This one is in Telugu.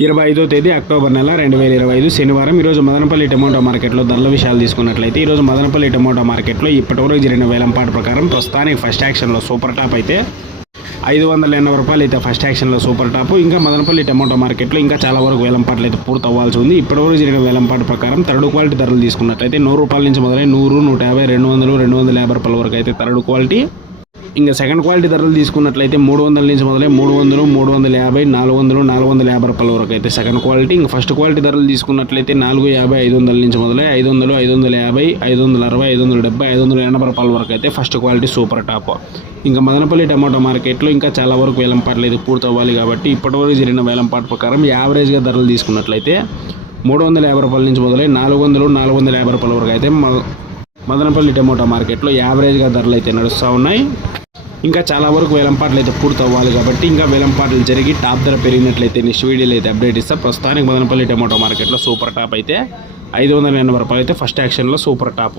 ఇరవై ఐదో తేదీ అక్టోబర్ నెల రెండు వేల ఇరవై ఐదు శనివారం. ఈరోజు మదనపల్లి టమోటా మార్కెట్లో ధరల విషయాలు తీసుకున్నట్లయితే ఈరోజు మదనపల్లి టమోటా మార్కెట్లో ఇప్పటివరకు జరిగిన వేలంపాట ప్రకారం ప్రస్తుతానికి ఫస్ట్ యాక్షన్లో సూపర్ టాప్ అయితే ఐదు వందల ఎనభై రూపాయలు అయితే ఫస్ట్ యాక్షన్లో సూపర్ టాప్. ఇంకా మదనపల్లి టమోటో మార్కెట్లో ఇంకా చాలా వరకు వేలంపాట్లు అయితే పూర్తి అవ్వాల్సి ఉంది. ఇప్పటివరకు జరిగిన వేలంపాటు ప్రకారం థర్డ్ క్వాలిటీ ధరలు తీసుకున్నట్లయితే నూరు రూపాయల నుంచి మొదలై నూరు నూట యాభై రెండు వందలు రెండు వందల యాభై రూపాయల వరకు అయితే థర్డ్ క్వాలిటీ ఇంకా సెకండ్ క్వాలిటీ ధరలు తీసుకున్నట్లయితే మూడు వందల నుంచి మొదలై మూడు వందలు మూడు వందల యాభై నాలుగు వందలు నాలుగు వందల యాభై రూపాయల వరకు అయితే సెకండ్ క్వాలిటీ ఇంకా ఫస్ట్ క్వాలిటీ ధరలు తీసుకున్నట్లయితే నాలుగు యాభై ఐదు వందల నుంచి మొదలై ఐదు వందలు ఐదు వందల యాభై ఐదు వందల అరవై ఐదు వందల డెబ్బై ఐదు వందల ఎనభై రూపాయల వరకు అయితే ఫస్ట్ క్వాలిటీ సూపర్ టాప్ ఇంకా మదనపల్లి టమాటో మార్కెట్లో ఇంకా చాలా వరకు వేలంపాట్లు అయితే పూర్తి అవ్వాలి కాబట్టి ఇప్పటివరకు జరిగిన వేలంపాటు ప్రకారం యావరేజ్గా ధరలు తీసుకున్నట్లయితే మూడు వందల యాభై రూపాయల నుంచి మొదలై నాలుగు వందలు నాలుగు వందల యాభై రూపాయల వరకు అయితే మదనపల్లి టమోటా మార్కెట్లో యావరేజ్గా ధరలు అయితే నడుస్తూ ఉన్నాయి. ఇంకా చాలా వరకు వేలంపాట్లు అయితే పూర్తి అవ్వాలి కాబట్టి ఇంకా వేలంపాట్లు జరిగి టాప్ ధర పెరిగినట్లయితే నెక్స్ట్ వీడియోలో అయితే అప్డేట్ ఇస్తా. ప్రస్తుతానికి మదనపల్లి టమాటో మార్కెట్లో సూపర్ టాప్ అయితే ఐదు వందల ఎనభై రూపాయలు అయితే ఫస్ట్ యాక్షన్లో సూపర్ టాప్.